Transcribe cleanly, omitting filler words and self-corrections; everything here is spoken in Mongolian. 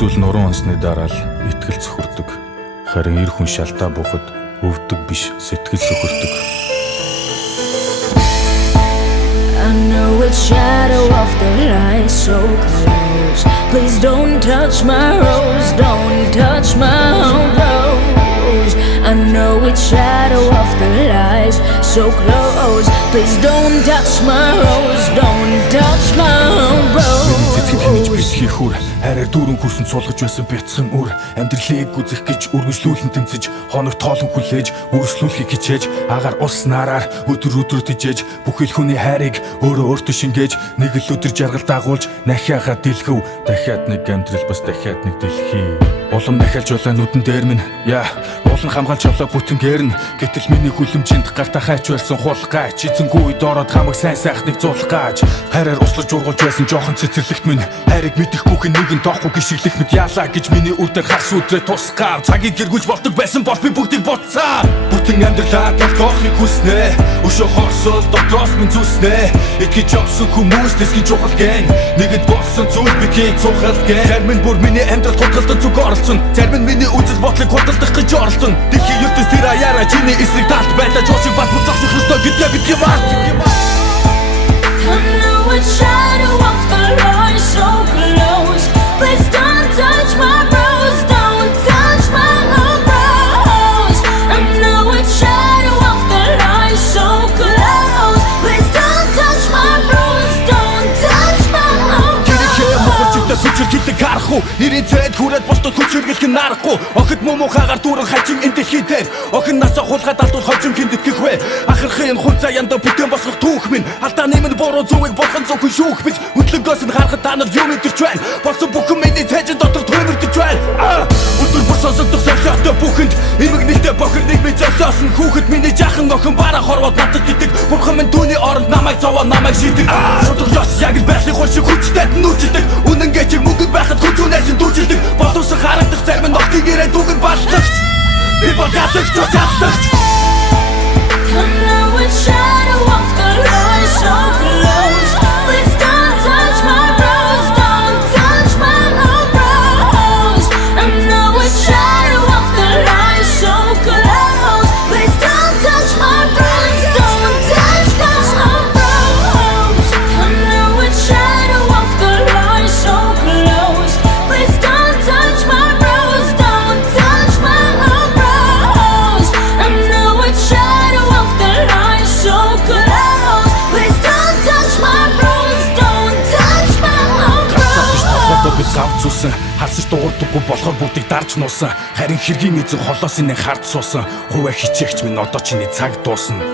зүйл нуруу онсны дараа л итгэл зөвхөрдөг. Харин эр хүн шалтаа буухад өвдөг биш, сэтгэл зөвхөрдөг. I know it's shadow of the light so close. Please don't touch my rose, don't touch my rose. I know it's shadow of the light so close. Please don't touch my rose, don't touch my rose. Цэцгийн хэмж бэлхий хүр, хараар дүүрэн хүрсэн суулгаж байсан бяцхан үр. Амьдралыг гүзэх гэж үргэлжлүүлэн тэмцэж, хоног тоолон хүлээж, үргэлжлүүлэхийг хичээж, агаар ус нараар өдөр тижээж, бүх ил хүний хайрыг өөртөө шингээж, нэг л өдөр жаргал дагуулж, нахиагаа дэлгэв, дахиад нэг амьдрал бас дахиад нэг дэлхий. Улам дахиалж улаан нүдэн дээр минь яа уулан хамгаалж явлаа бүтэн гэрн гэтэл миний хүлэмжинд гартаа хайч барьсан хулгай чицэнгүй доороод хамаг сайн сайхныг зулгааж хайраар услаж ургуулж байсан жоохон цэцэрлэгт минь хайрыг мэдэхгүйхэн нэгэн тоохгүй гიშиглэх мэд яалаа гэж миний үр дээр харс үдрээ тусгаар цагийг гэргүүлж болдог байсан бол би бүгдийг буцаа бүтэн амьдралаа толгойхыг хүснэ өшөө хорсол дотроос минь зүснэ итгэж явсан хүмүүс дэсгийн чухал гэн нэгэд болсон зүйл битгий цухал гэн зарим нь бүр миний амьдрал тутгалдан зүг зарим нь миний үзэл бодлыг худалдах гэж оролдсон. Дэлхийн ертөнц тэр аяараа чиний эсрэг талд байлаа жуушиг бат буцаах ёстой гэдгээ бидний март. I know it's shadow of the light so close. Please don't touch my rose, don't touch my rose. I know it's shadow of the light so close. Please don't touch my rose, don't touch my rose. Хүчирхийлэг харахгүй нэрийн цайд хүрээд босдод хүчирхийлэх нь аргагүй охид муухагаар дүүрэн хажим энэ дэлхий дээр охин насаа хулгаад алдвал хожим хиндэтгэх вэ ахархын хүн заяанда бүтээн босгох түүх минь алдаа нэмэн буруу зүгийг бурхан зөвхөн шүүх бич хөдлөнгөөс нь харахад та нар юу мэдэрч байна болсон бүхэн миний цайжин дотор төмөрдөж байна өдөр бүр сонсогдох солиотой бүхэнд эмэг нэлтэй бохир нэг минь золиос нь хүүхэд миний жаахан охин бараа хорвоод надад гэдэг бурхан минь түүний оронд намайг зовоо намайг шийдэг шудраг ёс яг л байхлын хол шиг хүчтэй нүчилдэг үнэн гэж мөнгө байхад хүчнээс нь дүүжилдэг боловсон харагдах зарим нь ногтыг ирээд дүгэн баллагч би багаалагч уцаалагч I know it's shadow of the light so close. Please don't touch my rose, don't touch my rose. I know it's shadow of the light so close. Please don't touch my rose, don't touch my rose. I know it's shadow of the light so close. Please don't touch my rose, don't touch my rose. I know it's shadow of the light so close. Please don't touch my rose, don't touch my rose. Би савцуулсан харсаж дуурдаггүй болохоор бүгдийг дарж нуусан харин хэргийн эзэн холоос инээ хард суусан хуваа хичээгч минь одоо чиний цаг дуусна